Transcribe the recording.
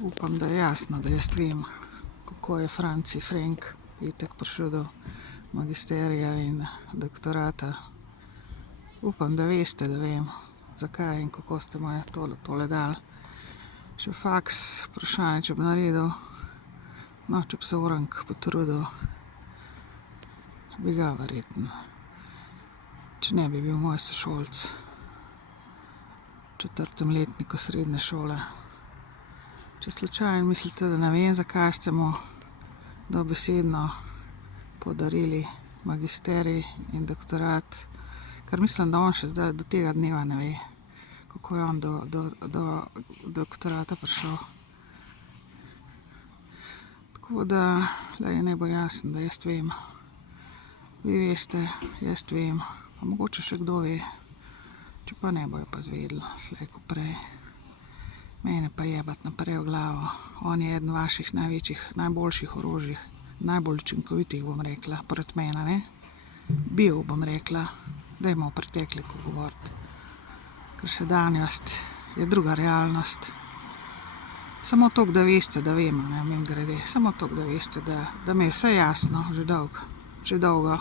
Upam, da je jasno, da jaz vem, kako je Franci Frank itak prišel do magisterija in doktorata. Upam, da veste, da vem, zakaj in kako ste moje tole dali. Še faks, vprašanje, če bi naredil, no, če bi se Orank potrudil, bi ga verjetno, če ne bi bil moj sošolc v 4. letniku srednje šole. Če slučajno mislite, da ne vem, zakaj ste mu dobesedno podarili magisterij in doktorat, ker mislim, da on še zdaj do tega dneva ne ve, kako je on do doktorata prišel. Tako da, naj bo jasno, da jaz vem. Vi veste, jaz vem, pa mogoče še kdo ve, če pa ne, bojo pa zvedeli slej ko prej. Mene pa jebat naprej v glavo. On je eden vaših največjih, najboljših orožij, najbolj učinkovitih, bom rekla, pored mene, ne? Bil, bom rekla, dajmo o pretekliku govoriti. Ker sedanjost je druga realnost. Samo toliko, da veste, da vemo, ne, mimogrede. Samo toliko, da veste, da mi je vse jasno že dolgo.